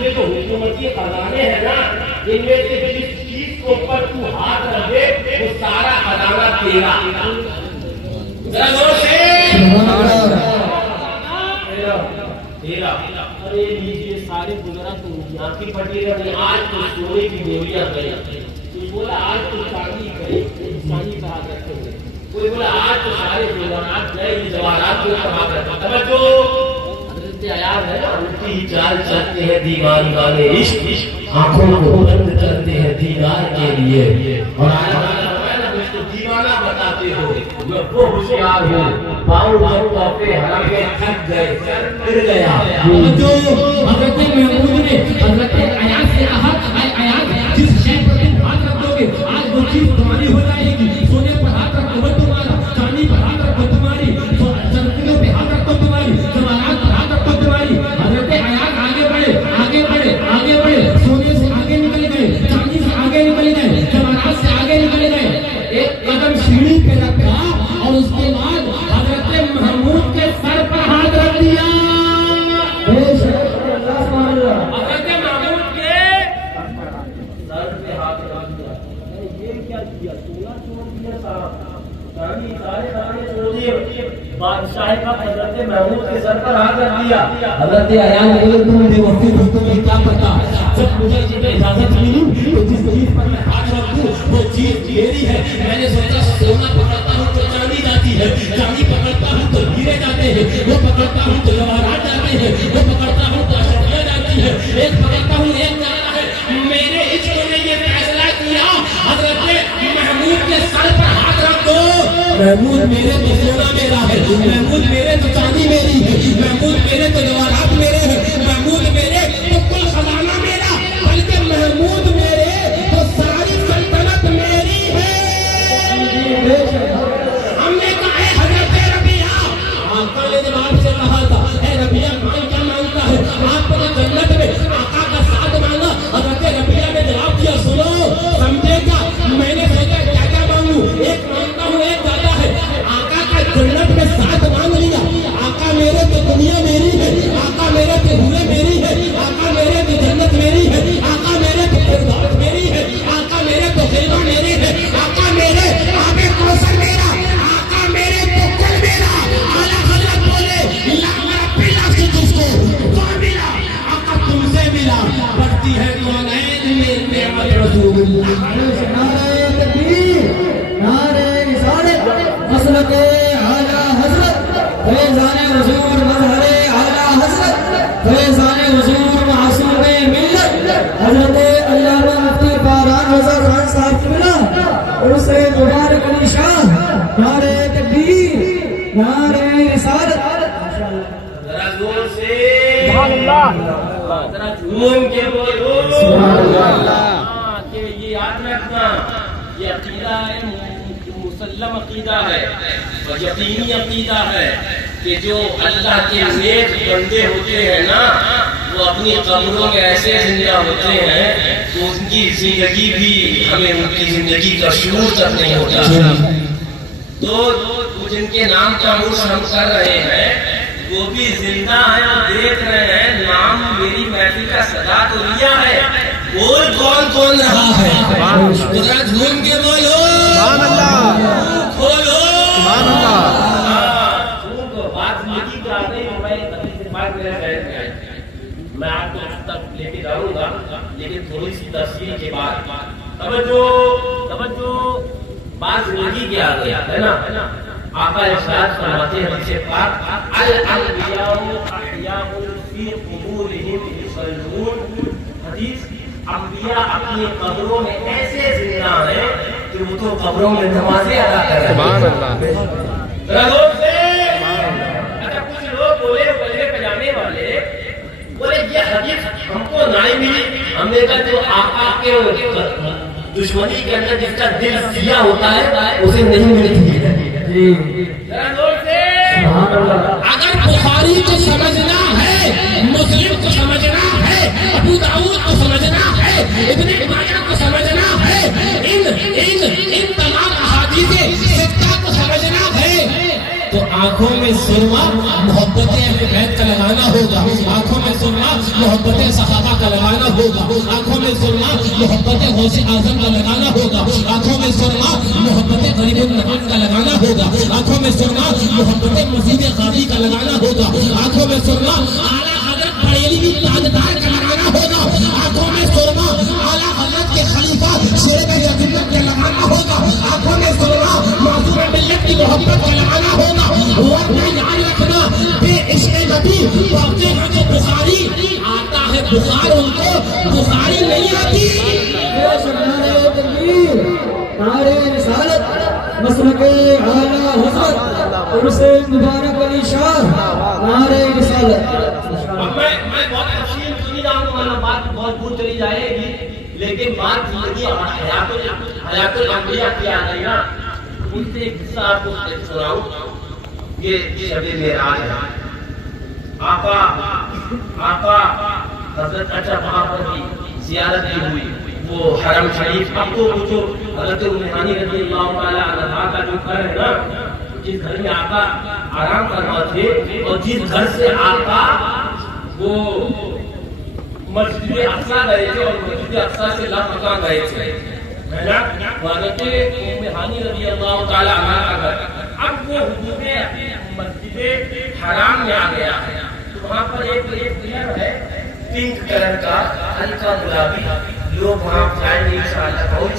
یہ تو حکومت کے خزانے ہیں نا، ان میں سے جس چیز کو پر تو ہاتھ رکھ دے وہ سارا خزانہ تیرا. ذرا زور سے تیرا. ارے لیجیے سارے گزرا تو یہاں کی پٹی رہے، آج تو سونے کی ڈولیاں گئی، کوئی بولا آج تو چاندی گئی، چاندی کہا کرتے ہیں، کوئی بولا آج تو سارے جواہرات گئے، جواہرات کو کہا کرتے ہیں. جو حضرت ایاز ہے ان کی چال چلتے ہیں دیوان والے عشق، آنکھوں کو بند کرتے ہیں دیدار کے لیے. اور دیوانہ بتاتے ہو میں وہ ہوشیار ہوں، پاؤں پر توفے حرم کے تھک گئے پھر گیا. جو حضرت محمود نے حضرت ایاز سے کہا اے ایاز جس شے پر تم ہاتھ رکھ دو گے آج وہ چیز تمہاری ہو جائے گی. سونے پر ہاتھ رکھ دو تمہارا، چاندی پر ہاتھ رکھ دو تمہاری، چرخیوں پہ ہاتھ رکھ دو تمہاری، جواہرات پر ہاتھ رکھ دو تمہاری. حضرت ایاز آگے بڑھے آگے بڑھے آگے بڑھے، سونے سے آگے نکل گئے، چاندی سے آگے نکل گئے، جواہرات سے آگے نکل گئے. ایک قدم سیڑھی پہ رکھا اور اس کے بعد حضرت محمود کے سر پر ہاتھ رکھ دیا. حضرت محمود کے سر پہ ہاتھ رکھ دیا. یہ کیا کیا؟ سونا چھوڑ دیا، سارے سارے چھوڑ دیے، بادشاہ کا حضرت محمود کے سر پر ہاتھ رکھ دیا. حضرت ایاز بولے تم بے وقتی ہو، تمہیں کیا پتا، جب مجھے اجازت ملی تو جس چیز پر میں ہاتھ رکھوں وہ چیز میری ہے. میں نے سوچا سونا پکڑتا ہوں تو ہوتا ہوں تو جواہرات جاتے ہیں، وہ پکڑتا ہوں تو اشرفیہ جاتی ہے، ایک پکڑتا ہوں ایک جاتا ہے۔ میرے عشق نے یہ فیصلہ کیا حضرت محمود کے سر پر ہاتھ رکھ دو، محمود میرے تو سونا میرا ہے، محمود میرے تو چاندی میری ہے، محمود میرے تو جواہرات میرے ہیں، محمود میرے تو کل خزانہ میرا، بلکہ محمود میرے تو ساری سلطنت میری ہے۔ ہم نے کہا ہے حضرت ربیعہ، آقا نے جب آپ سے کہا تھا اے ربیعہ مان کیا مانگتا ہے، آپ کو جنت میں آقا کا ساتھ مانگا، حضرت ربیعہ نے جواب دیا سنو سمجھے گا، میں نے سوچا کیا کیا مانگوں، ایک مانگتا ہوں ایک جاتا ہے، آقا کا جنت میں ساتھ مانگ لیا، آقا میرے تو دنیا میری ہے، آقا میرے تو حوریں میری ہے، آقا میرے تو جنت میری ہے، آقا میرے تو فردوس میری ہے، آقا میرے تو خیمہ میری ہے، آقا میرے آب کوثر میرا، آقا میرے تو کل میرا۔ اعلیٰ حضرت بولے لا رب سے تجھ کو کون ملا، آقا تم سے ملا، بڑھتی ہے کونین میں نعمت رسول اللہ۔ نعرہ تکبیر، نعرہ رسالت، مسلک اعلیٰ حضرت، فیضان حضور مظہر اعلیٰ حضرت، فیضان حضور معصوم ملت حضرت علامہ مفتی باران رضا خان صاحب کی ملا اور سے مبارک علی شاہ۔ نعرہ تکبیر، نعرہ رسالت۔ ذرا زور سے سبحان اللہ، ذرا جھوم کے بولو سبحان اللہ۔ ہاں، کہ یہ یاد رکھنا، یہ عقیدہ ہے، مسلم عقیدہ ہے اور یقینی عقیدہ ہے کہ جو اللہ کے نیک بندے ہوتے ہیں نا، وہ اپنی قبروں میں ایسے زندہ ہوتے ہیں کہ ان کی زندگی بھی ہمیں ان کی زندگی کا شعور تک نہیں ہوتا۔ تو جن کے نام کا عرس ہم کر رہے ہیں وہ بھی زندہ ہیں اور دیکھ رہے ہیں، نام میری محفل کا صدا تو لیا ہے، بول کون کون رہا ہے، ذرا جھوم کے بولو سبحان اللہ، کھولو سبحان اللہ، جھوم کو بات زندگی کا نہیں، میں تقریب سے بات میرا بیٹھ گیا، میں آپ کو اس تک لے کے جاؤں گا، لیکن تھوڑی سی تفصیل کے بعد توجہ بات زندگی کے آ گیا ہے نا۔ آقا ارشاد فرماتے ہیں حدیث پاک الانبیاء احیاء فی قبورہم یصلون، حدیث انبیاء اپنی قبروں میں ایسے زندہ ہیں کہ وہ تو قبروں میں نمازیں ادا کر رہے ہیں۔ سبحان اللہ۔ ذرا غور سے اگر کچھ لوگ بولے بلے پجامے والے بولے یہ حدیث ہم کو نہیں ملی، ہم نے کہا جو آقا کے دشمنی کے اندر جس کا دل سیاہ ہوتا ہے اسے نہیں ملتی ہے۔ اگر بخاری کو سمجھنا ہے، مسلم کو سمجھنا ہے، ابو داؤد کو سمجھنا ہے، ابن ماجہ کو سمجھنا ہے، ان تمام احادیث ستہ کو سمجھنا ہے تو آنکھوں میں سرما محبت اہل بیت کا لگانا ہوگا، آنکھوں میں سرما محبت صحابہ کا لگانا ہوگا، آنکھوں میں سرما محبت غوث اعظم کا لگانا ہوگا، آنکھوں میں سرما محبت غریب النواز کا لگانا ہوگا، آنکھوں میں سرما محبت مزید قاضی کا لگانا ہوگا، آنکھوں میں سرما اعلیٰ حضرت بریلوی تاجدار کا لگانا ہوگا، آنکھوں میں سرما اعلیٰ حضرت کے خلیفہ شیخ یزید کا لگانا ہوگا، آنکھوں میں سرما معصوم ملت کی محبت کا لگانا ہوگا۔ ورنہ یاد رکھنا بے عشق نبی پڑھتے ہیں جو بخاری آتا ہے، بخار ان کو بخاری نہیں آتی۔ نعرہ تکبیر، نعرہ رسالت، مسلک اعلیٰ حضرت عرس مبارک علی شاہ۔ نعرہ رسالت۔ میں بہت تفصیل سنی جاؤں گا، بات بہت دور چلی جائے گی، لیکن بات زندگی حیات الانبیاء کی آ گئی نا، ان سے ایک قصہ آپ کو سناؤں۔ یہ شب معراج ہے، آقا حضرت اچھا وہاں پر کی زیارت بھی ہوئی، وہ حرم شریف، آپ کو پوچھو حضرت ام ہانی رضی اللہ تعالی عنہا کا جو گھر ہے نا، جس گھر میں آقا آرام کرنا تھے اور جس گھر سے آقا وہ مسجد اقصی گئے تھے اور مسجد اقصی سے لاپتہ گئے تھے، حضرت ام ہانی رضی اللہ تعالی عنہا کا گھر اب وہ حدود مسجد حرام میں آ گیا ہے، تو وہاں پر ایک پلر ہے پنک کلر کا ہلکا گلابی، لوگ وہاں جائیں گے انشاءاللہ بہت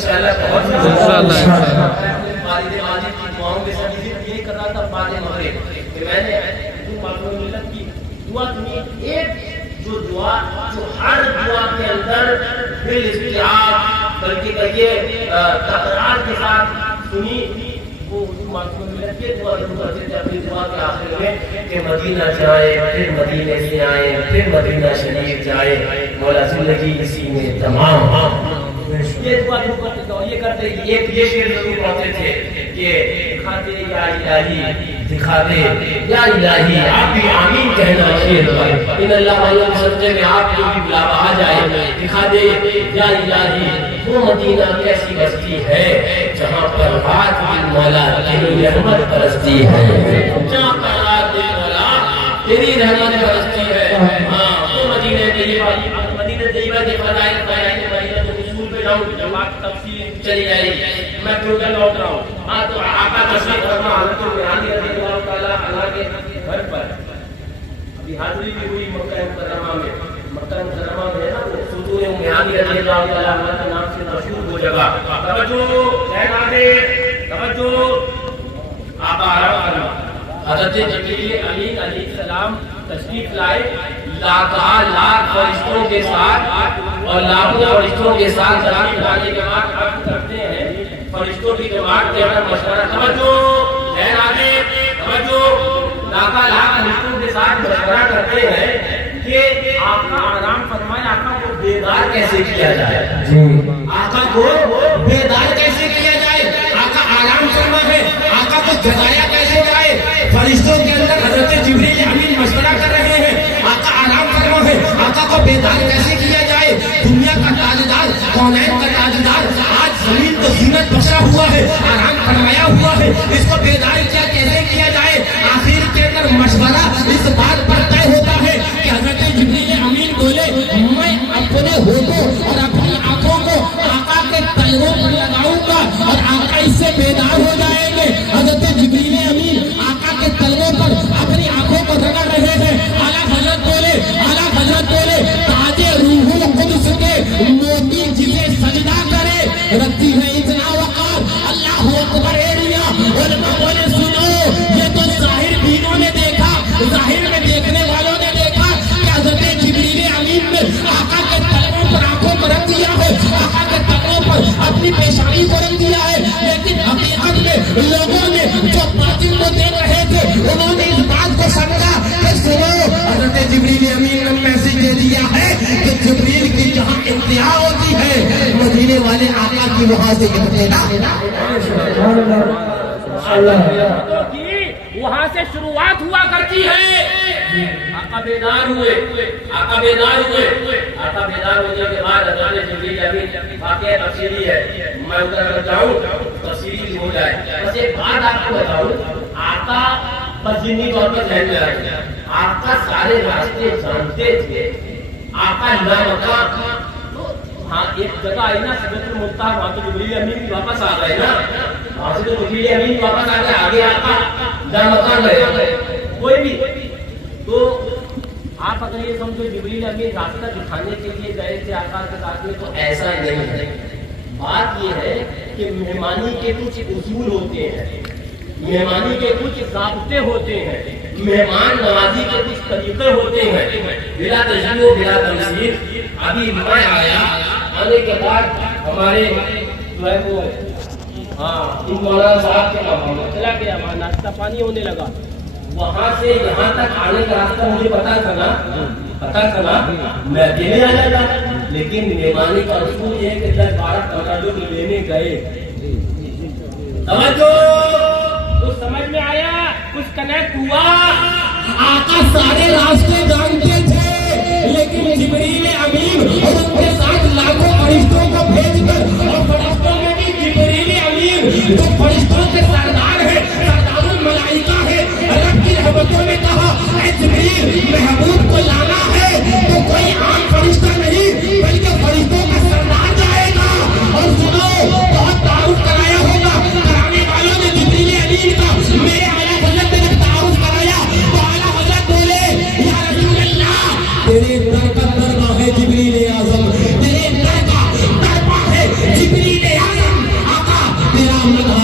والد ماجد کی دعاؤں میں سب یہ کر رہا تھا بعد مغرب کہ میں نے تم معصوم ملت کی دعا سنی، ایک جو دعا جو ہر دعا کے اندر بالاستعاب بلکہ کہیے تکرار کے ساتھ سنی، وہ معصوم ملت کی دعا ضرور کرتے تھے اپنی دعا کے آخر میں کہ مدینہ جائے پھر مدینے سے آئے پھر مدینہ شریف جائے، مولا زندگی اسی میں تمام، یہ دعا ضرور کرتے تھے۔ اور یہ کرتے ایک یہ شعر ضرور پڑھتے تھے کہ دکھاتے یا الہی دکھاتے یا الہی، آپ بھی آمین کہنا شعر پر، ان اللہ والوں کے سجدے میں آپ کو بھی بلاوا آ جائے، دکھا دے یا الہی وہ مدینہ کیسی بستی ہے جہاں پر رات دن مولا تیری رحمت برستی ہے، جہاں پر رات دن مولا تیری رحمت برستی ہے۔ ہاں وہ مدینہ طیبہ، مدینہ طیبہ کے فضائل بیان مدینہ کے اصول پہ جاؤں جماعت تفصیل چلی جائے گی، میں ٹوٹل لوٹ رہا ہوں۔ ہاں تو آقا تشریف فرما حضرت عمرانی رضی اللہ تعالیٰ عنہ کے گھر پر ابھی حاضری بھی ہوئی مکہ مکرمہ میں، مکہ مکرمہ میں ہے نا وہ ستون عمرانی رضی اللہ تعالیٰ عنہ کے نام سے مشہور وہ جگہ۔ توجہ ذہن آگے، توجہ آپ آرام فرما، حضرت جبریل امین علیہ السلام تشریف لائے لاکھ فرشتوں کے ساتھ، اور لاکھوں فرشتوں کے ساتھ تشریف لانے کے بعد عرض کرتے ہیں فرشتوں کی جماعت کے اندر مشورہ، توجہ ذہن آگے، توجہ لاکھ فرشتوں کے ساتھ مشورہ کرتے ہیں کہ آقا آرام فرمائے، آقا کو بیدار کیسے کیا جائے، آقا کو بیدار کیسے کیا جائے، آقا آرام فرما ہے، آقا کو جگایا کیسے جائے۔ فرشتوں کے اندر حضرت جبریل امین مشورہ کر رہے ہیں، آقا آرام فرما ہے، آقا کو بیدار کیسے کیا جائے۔ دنیا کا تاجدار، کونین کا تاجدار، آج زمین تو زینت بخشا ہوا ہے، آرام فرمایا ہوا ہے، اس کو بیدار کیسے کیا جائے۔ آخر کے اندر مشورہ اس بات پر طے ہوتا ہے کہ حضرت جبریل امین بولے میں اپنے ہونٹوں اور اپنی آنکھوں کو آقا کے تلووں پر لگاؤں گا اور آقا اس سے بیدار ہو جائیں گے۔ حضرت جبریل امین آقا کے تلووں پر اپنی آنکھوں کو رگڑ رہے ہیں۔ اعلیٰ حضرت بولے تاج روح القدس کے موتی جسے سجدہ کرے رکھتی ہے اتنا وقار، اللہ اکبر ایریا۔ علماء بولے سنو، یہ تو ظاہر بینوں نے دیکھا، ظاہر میں دیکھنے والوں نے دیکھا کہ حضرت جبریل امین نے آقا کے تلووں پر آنکھوں کو رکھ دیا ہے، آقا کے تلووں پر اپنی پیشانی کو رکھ دیا ہے، لیکن حقیقت میں لوگوں نے جو باطل کو دیکھ رہے تھے انہوں نے اس بات کو سمجھا کہ سنو حضرت جبریل امین نے میسج دے دیا ہے کہ جبریل کی جہاں انتہا ہوتی ہے مدینے والے آقا کی وہاں سے وہاں سے شروعات ہوا کرتی ہے۔ آقا بیدار ہوئے، آقا بیدار ہوئے، آقا بیدار ہونے کے بعد حضرت جبریل امین واقعہ تفصیلی ہے، میں ادھر اگر جاؤں تفصیلی ہو جائے۔ بس ایک بات آپ کو بتاؤں، آقا بس ذہنی طور پر ذہن میں رکھیں، آقا سارے راستے جانتے تھے، آقا لامکان ہاں ایک جگہ آئی نا سدرۃ المنتہا، وہاں تو جبریل امین بھی واپس آ گئے نا، وہاں سے تو جبریل امین واپس آ گئے، آگے آقا لامکان رہے کوئی بھی۔ تو آپ اگر یہ سمجھو جبریل امین راستہ دکھانے کے لیے گئے تھے آقا کے ساتھ میں، تو ایسا نہیں ہے۔ بات یہ ہے کہ مہمانی کے کچھ اصول ہوتے ہیں، مہمانی کے کچھ ضابطے ہوتے ہیں، مہمان نوازی کے کچھ طریقے ہوتے ہیں، بلا تشریح بلا تمثیل۔ ابھی میں آیا، آنے کے بعد ہمارے جو ہے وہ ان مولانا صاحب کے مقام میں چلا گیا، وہاں ناشتہ پانی ہونے لگا، وہاں سے یہاں تک آنے کا راستہ مجھے پتا تھا میں اکیلے آ جاتا، لیکن مہمانی کا اصول یہ ہے کہ 10-12-15 لوگ لینے گئے۔ توجہ، کچھ سمجھ میں آیا، کچھ کنیکٹ ہوا۔ آقا سارے راستے جانتے تھے، لیکن جبریل امین اور ان کے ساتھ لاکھوں فرشتوں کو بھیج کر، اور فرشتوں میں بھی جبریل امین جو فرشتوں کے سردار ہے، سردار الملائکہ ہے، رب کی رحمتوں نے کہا اے جبریل محبوب کو لانا ہے تو کوئی عام فرشتہ نہیں بلکہ فرشتوں کا سردار جائے گا۔ اور سنو، بہت تعارف کرایا ہوگا کرانے والوں نے جبریل امین کا، میرے اعلیٰ حضرت نے جب تعارف کرایا تو اعلیٰ حضرت بولے یا رسول اللہ تیرے در کا دربہ ہے جبریل اعظم، تیرے در کا دربہ ہے جبریل اعظم۔ آقا تیرا مدح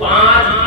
5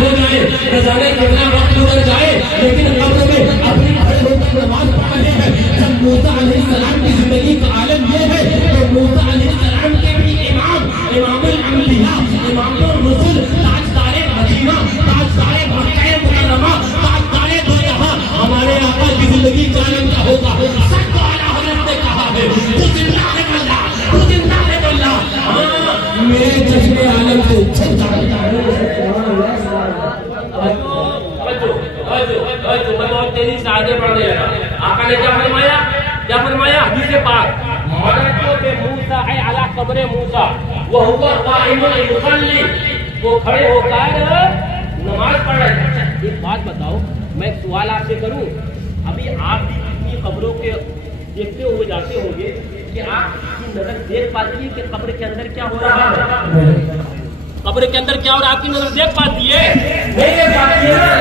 ہو جائے نہ جانے کتنا وقت گزر جائے لیکن قبر میں اپنی کھڑے ہو کر نماز پڑھ رہے ہیں. جب موسیٰ علیہ السلام کی زندگی کا عالم یہ ہے تو موسیٰ علیہ السلام کے بھی امام الانبیاء امام الرسل تاجدار مدینہ تاجدار مکہ مکرمہ تاجدار دو جہاں ہمارے آقا کی زندگی کا عالم کیا ہوگا. سب کو اعلیٰ حضرت نے کہا ہے تو زندہ ہے اللہ تو زندہ ہے اللہ. میرے چشمے عالم کو چھلتا ہے. میں بہت تیزی سے آگے بڑھنے لگا. آقا نے کیا فرمایا؟ کیا فرمایا؟ حدیث پاک مرجو بے موسیٰ اے علی قبر موسیٰ وہو قائم یصلی، وہ کھڑے ہو کر نماز پڑھ رہے ہیں. ایک بات بتاؤ، میں ایک سوال آپ سے کروں. ابھی آپ بھی کتنی قبروں کے دیکھتے ہوئے جاتے ہوں گے کہ آپ کی نظر دیکھ پاتی ہے کہ قبر کے اندر کیا ہو رہا ہے؟ قبر کے اندر کیا ہو رہا ہے آپ کی نظر دیکھ پاتی ہے؟ نہیں دیکھ پاتی ہے.